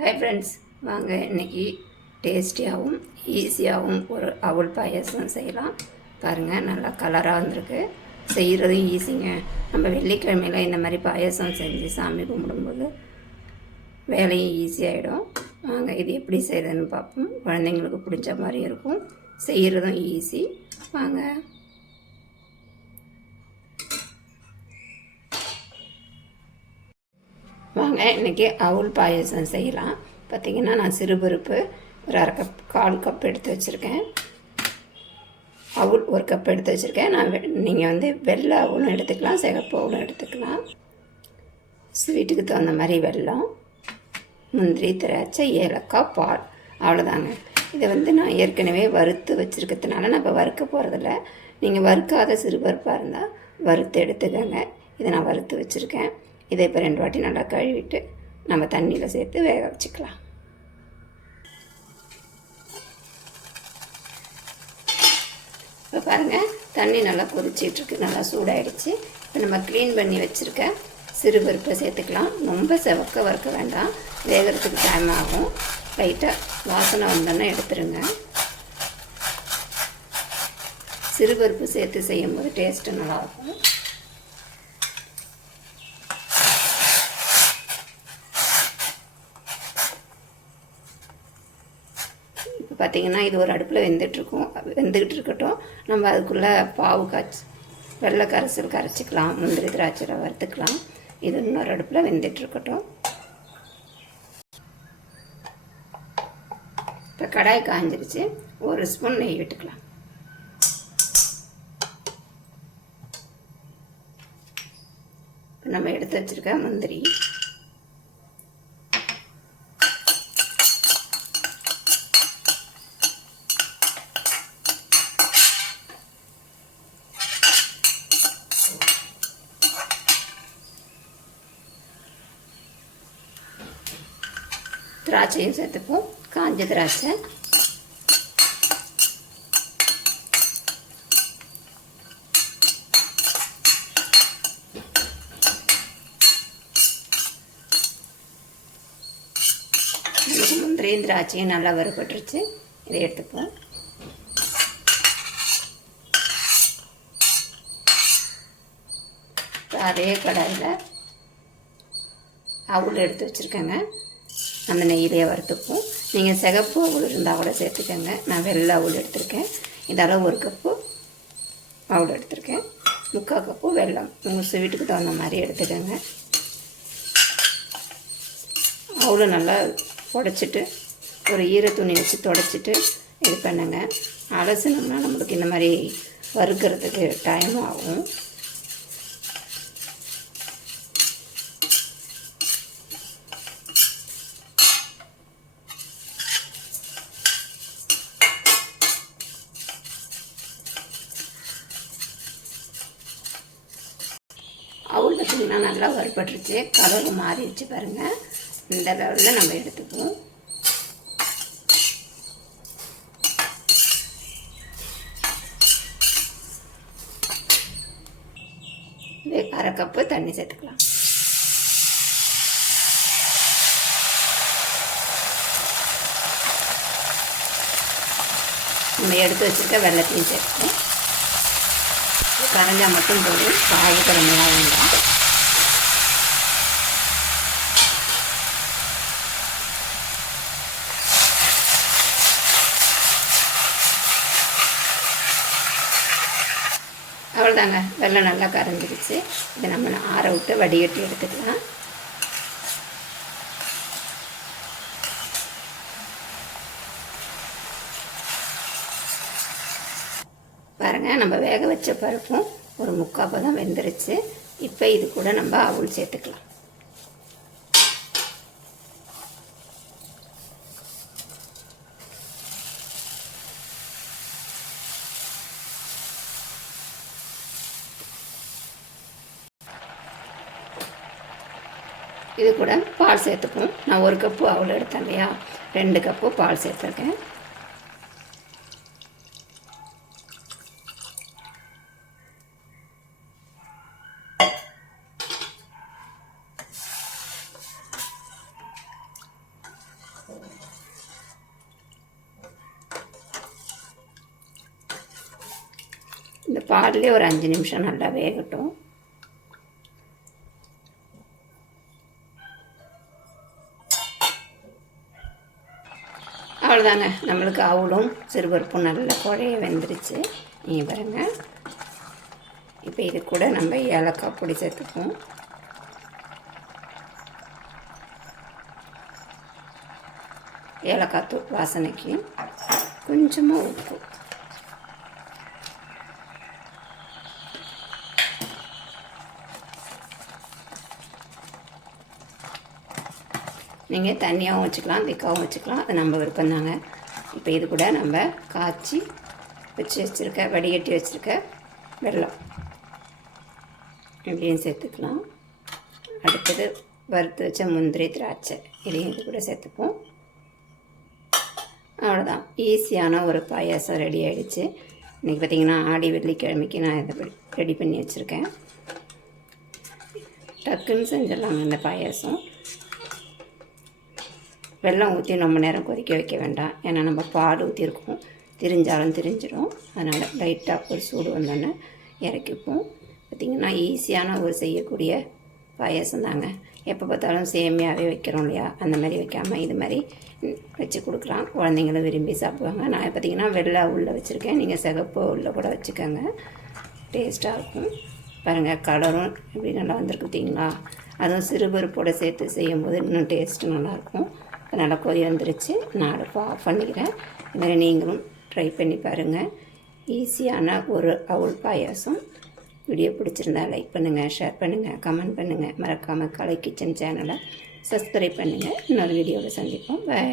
Hi friends, வாங்க இன்றைக்கி டேஸ்டியாகவும் ஈஸியாகவும் ஒரு அவல் பாயசம் செய்யலாம். பாருங்கள், நல்லா கலராக வந்திருக்கு. செய்கிறதும் ஈஸிங்க. நம்ம வெள்ளிக்கிழமையில் இந்த மாதிரி பாயசம் செஞ்சு சாமி கும்பிடும்போது வேலையும் ஈஸியாகிடும். வாங்க இது எப்படி செய்கிறதுன்னு பார்ப்போம். குழந்தைங்களுக்கு பிடிச்ச மாதிரி இருக்கும், செய்கிறதும் ஈஸி. வாங்க. வாங்க இன்றைக்கி அவல் பாயசம் செய்யலாம். பார்த்திங்கன்னா நான் சிறுபருப்பு ஒரு அரை கப், 1/4 கப் எடுத்து வச்சுருக்கேன். அவல் 1 கப் எடுத்து வச்சுருக்கேன். நீங்கள் வந்து வெள்ளை அவலும் எடுத்துக்கலாம், சிகப்பு அவலும் எடுத்துக்கலாம். ஸ்வீட்டுக்கு தகுந்த மாதிரி வெல்லம், முந்திரி, திராட்சை, ஏலக்காய், பால், அவ்வளோதாங்க. இதை வந்து நான் ஏற்கனவே வறுத்து வச்சுருக்கிறதுனால நான் இப்போ வறுக்க போகிறதில்ல. நீங்கள் வறுக்காத சிறுபருப்பாக இருந்தால் வறுத்து எடுத்துக்கோங்க. இதை நான் வறுத்து வச்சுருக்கேன். இதை இப்போ 2 வாட்டி நல்லா கழுவிட்டு நம்ம தண்ணியில் சேர்த்து வேக வச்சுக்கலாம். இப்போ பாருங்கள், தண்ணி நல்லா கொதிச்சிட்ருக்கு, நல்லா சூடாகிடுச்சு. இப்போ நம்ம க்ளீன் பண்ணி வச்சுருக்க சிறுபருப்பை சேர்த்துக்கலாம். ரொம்ப செவக்க வறுக்க வேண்டாம், வேகிறதுக்கு டைம் ஆகும். லைட்டாக வாசனை வந்தோன்னே எடுத்துருங்க. சிறுபருப்பு சேர்த்து செய்யும்போது டேஸ்ட்டு நல்லாயிருக்கும். இப்போ பார்த்திங்கன்னா இது ஒரு அடுப்பில் வெந்துக்கிட்டு இருக்கட்டும். நம்ம அதுக்குள்ளே பாவு வெள்ளை கரைசல் கரைச்சிக்கலாம், முந்திரி திராட்சை வறுத்துக்கலாம். இது இன்னொரு அடுப்பில் வெந்துட்டுருக்கட்டும். இப்போ கடாய் காஞ்சிருச்சு, 1 ஸ்பூன் நெய் விட்டுக்கலாம். இப்போ நம்ம எடுத்து வச்சுருக்க முந்திரி, திராட்சையும் சேர்த்துப்போம். காஞ்ச திராட்சை, முந்திரியும் திராட்சையும் நல்லா வறுபட்டுருச்சு. இதை எடுத்துப்போம். அதே கடாயில் அவல் எடுத்து வச்சுருக்கேங்க, அந்த நெய்யிலே வறுத்துப்போம். நீங்கள் சிகப்பு அவல் இருந்தால் கூட சேர்த்துக்கோங்க. நான் வெள்ளை அவல் எடுத்திருக்கேன். இதெல்லாம் 1 கப்பு அவல் எடுத்திருக்கேன். 3/4 கப்பு வெல்லம், உங்கள் ஸ்வீட்டுக்கு தகுந்த மாதிரி எடுத்துக்கோங்க. அவளை நல்லா உடச்சிட்டு ஒரு ஈரத்துணி வச்சு தொடச்சிட்டு இது பண்ணுங்க. அலசினோம்னா நம்மளுக்கு இந்த மாதிரி வறுக்கிறதுக்கு டைம் ஆகும். அவள் பார்த்திங்கன்னா நல்லா வறுபட்டுருச்சு, கலர் மாறிடுச்சு பாருங்கள். இந்த லெவலில் நம்ம எடுத்துக்குவோம். இதே 1/2 கப்பு தண்ணி சேர்த்துக்கலாம். நம்ம எடுத்து வச்சுருக்க வெள்ளத்தையும் சேர்த்துக்கோம். கரைஞ்சால் மட்டும் போதும், காய கிழமையாக வேண்டாம். அவ்வளோதாங்க, வெள்ளம் நல்லா கரைஞ்சிருச்சு. இதை நம்ம ஆற விட்டு வடிகட்டி எடுத்துக்கலாம். பாருங்கள், நம்ம வேக வச்ச பருப்பும் ஒரு 3/4 பதம் வெந்துருச்சு. இப்போ இது கூட நம்ம அவல் சேர்த்துக்கலாம். இது கூட பால் சேர்த்துப்போம். நான் 1 கப்பு அவல் எடுத்தேன் இல்லையா, 2 கப்பு பால் சேர்த்துருக்கேன். பால்லே ஒரு 5 நிமிஷம் நல்லா வேகட்டும். அவ்வளோதாங்க, நம்மளுக்கு அவளும் சிறுபருப்பும் நல்லா குழைய வெந்துருச்சு. நீங்கள் பாருங்கள். இப்போ இது கூட நம்ம ஏலக்காய் பொடி சேர்த்துப்போம். ஏலக்காய் தூள் வாசனைக்கு கொஞ்சமாக உப்பு. நீங்கள் தண்ணியாகவும் வச்சுக்கலாம், திக்காகவும் வச்சுக்கலாம், அது நம்ம விருப்பம் தாங்க. இப்போ இது கூட நம்ம காய்ச்சி வச்சுருக்க வடிகட்டி வச்சுருக்க வெல்லம் இப்படியும் சேர்த்துக்கலாம். அடுத்தது வறுத்து வச்ச முந்திரி திராட்சை இதையும் இது கூட சேர்த்துப்போம். அவ்வளோதான், ஈஸியான ஒரு பாயாசம் ரெடி ஆகிடுச்சு. இன்றைக்கி பார்த்திங்கன்னா ஆடி வெள்ளிக்கிழமைக்கு நான் இதை ரெடி பண்ணி வச்சுருக்கேன். டக்குன்னு செஞ்சிடலாங்க இந்த பாயாசம். வெல்லம் ஊற்றி ரொம்ப நேரம் கொதிக்க வைக்க வேண்டாம், ஏன்னா நம்ம பால் ஊற்றிருக்கோம், திரிஞ்சாலும் திரிஞ்சிடும். அதனால் லைட்டாக ஒரு சூடு வந்தோன்னே இறக்கிப்போம். பார்த்திங்கன்னா ஈஸியான ஒரு செய்யக்கூடிய பாயாசம் தாங்க. எப்போ பார்த்தாலும் சேமியாவே வைக்கிறோம் இல்லையா, அந்த மாதிரி வைக்காமல் இது மாதிரி வச்சு கொடுக்கலாம். குழந்தைங்களும் விரும்பி சாப்பிடுவாங்க. நான் பார்த்திங்கன்னா வெள்ளை உள்ளே வச்சுருக்கேன், நீங்கள் சிகப்பு உள்ளே கூட வச்சுக்கோங்க, டேஸ்ட்டாக இருக்கும். பாருங்கள், கலரும் எப்படி நல்லா வந்திருக்கு பார்த்திங்களா. அதுவும் சிறுபருப்போடு சேர்த்து செய்யும்போது இன்னும் டேஸ்ட்டு நல்லாயிருக்கும். நல்லா கொதி வந்துருச்சு. நான் அடுப்பு ஆஃப் பண்ணிக்கிறேன். இதுமாதிரி நீங்களும் ட்ரை பண்ணி பாருங்கள். ஈஸியான ஒரு அவல் பாயாசம். வீடியோ பிடிச்சிருந்தா லைக் பண்ணுங்கள், ஷேர் பண்ணுங்கள், கமெண்ட் பண்ணுங்கள். மறக்காமல் கலை கிச்சன் சேனலை சப்ஸ்கிரைப் பண்ணுங்கள். இன்னொரு வீடியோவில் சந்திப்போம். பை.